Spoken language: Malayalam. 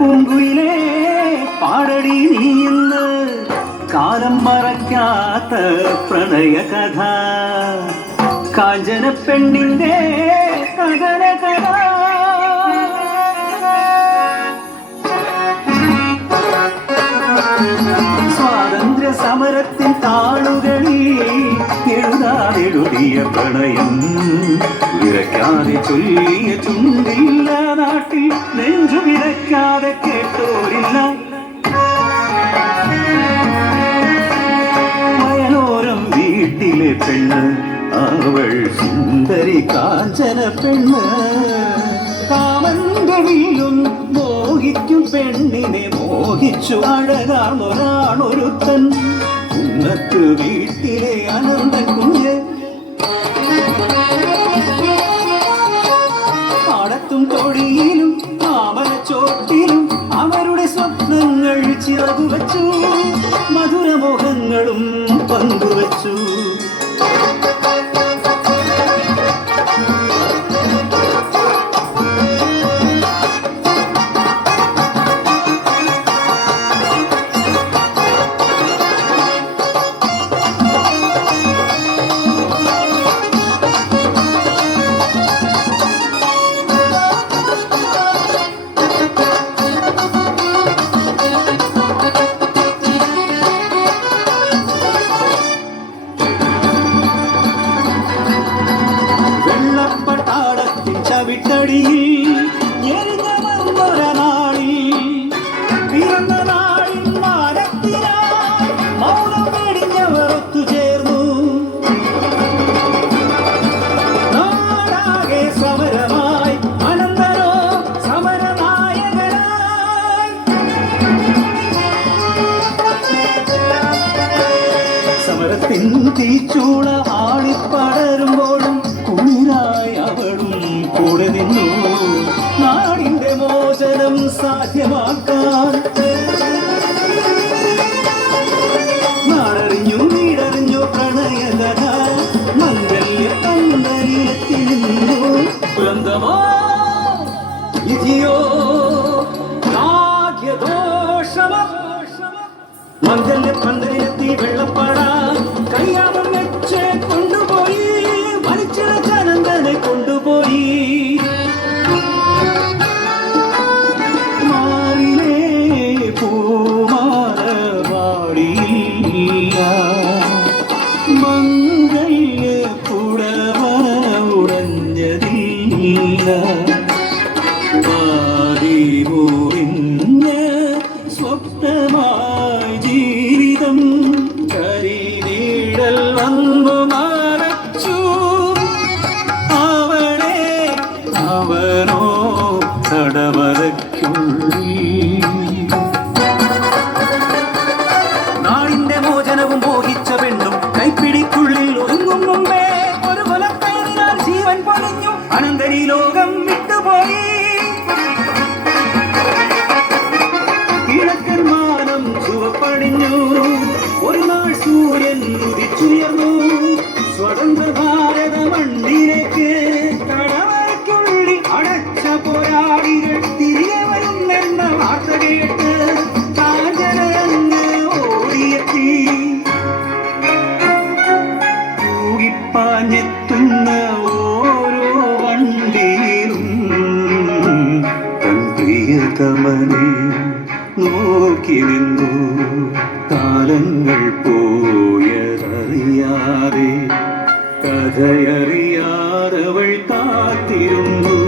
പൂങ്കുയിലേ പാടടി നീയെന്ന് കാലം മറക്കാത്ത പ്രണയകഥ കാഞ്ചന പെണ്ണിന്റെ കഥന കഥ സ്വാതന്ത്ര്യ സമരത്തിൻ താളുകളിൽ എഴുതാതെഴുതിയ പ്രണയം വിറയ്ക്കാതെ ചൊല്ലിയ ചുണ്ടില്ല നാട്ടിൽ നെഞ്ചു വിറയ്ക്കാതെ കേട്ടോരില്ല വയലോരം വീട്ടിലെ പെണ്ണ് അവൾ സുന്ദരി കാഞ്ചന പെണ്ണ് കാമന്റെ വീലും മോഹിക്കും പെണ്ണിനെ മോഹിച്ചു അഴകാണൊരാണൊരുത്തൻ കുന്നത്ത് വീട്ടിലെ അനന്ത കുഞ്ഞ് പാടത്തും തൊടിയിലും മാമലച്ചോട്ടിലും അവരുടെ സ്വപ്നങ്ങൾ ചിറകുവച്ചു മധുരമോഹങ്ങളും പങ്കുവച്ചു വിട്ടടിയിൽ എഴുന്നൊരനാളിൽ പിറന്ന നാളിൻ മാനത്തിനായി മൗനം വെടിഞ്ഞവർ ഒത്തുചേർന്നു നാടാകെ സമരമായി അനന്തരോ സമരനായകനായി സമരത്തിൻ തീച്ചൂള ആളിപ്പടരുമ്പോഴും കുളിരായി അവളും കൂടെ നിന്നു നാടിന്റെ മോചനം സാധ്യമാക്കാൻ നാടറിഞ്ഞു നീടറിഞ്ഞു പ്രണയകഥ മംഗല്യ പന്തലിലെത്തി നിന്നു ദുരന്തമോ വിധിയോ ഭാഗ്യദോഷമോ മംഗല്യ പന്തലിലെത്തി വെള്ളപ്പാട കയ്യാമം വെച്ച് കൊണ്ടുപോയി വലിച്ചിട ജനന്തനെ കൊണ്ടുപോയി മാറിലേ പൂമാല പാടിയില്ല മംഗല്യ പുടവ ഉടഞ്ഞതില്ല പാതിമൂറിഞ്ഞ സ്വപ്നമായി ജീവിതം കരിനീടൽ വന്നു മറച്ചു അവനോ തടവറയ്ക്കുള്ളിൽ നാടിന്റെ മോചനവും മോഹിച്ച പെണ്ണും കൈപ്പിടിക്കുള്ളിൽ ഒതുങ്ങും മുമ്പേ ഒരു കൊലക്കയറിനാൽ ജീവൻ പൊളിഞ്ഞു അനന്തരീ ലോകം വിട്ടുപോയി കിഴക്കൻ മാനം ചുവപ്പണിഞ്ഞു ഒരു നാൾ സൂര്യൻ ഉദിച്ചുയർന്നു സ്വതന്ത്ര ഭാരത മണ്ണിലേക്ക് അടച്ച പോരാളികൾ തിരികെ വരുന്നെന്ന വാർത്ത കേട്ട് കാഞ്ചനയങ്ങ് ഓടിയെത്തി തൂകിപ്പാഞ്ഞെത്തുന്ന ഓരോ വണ്ടിയിലും തൻ പ്രിയതമനെ നോക്കി നിന്നു കാലങ്ങൾ പോയതറിയാതെ കഥയറിയാതവൾ കാത്തിരുന്നു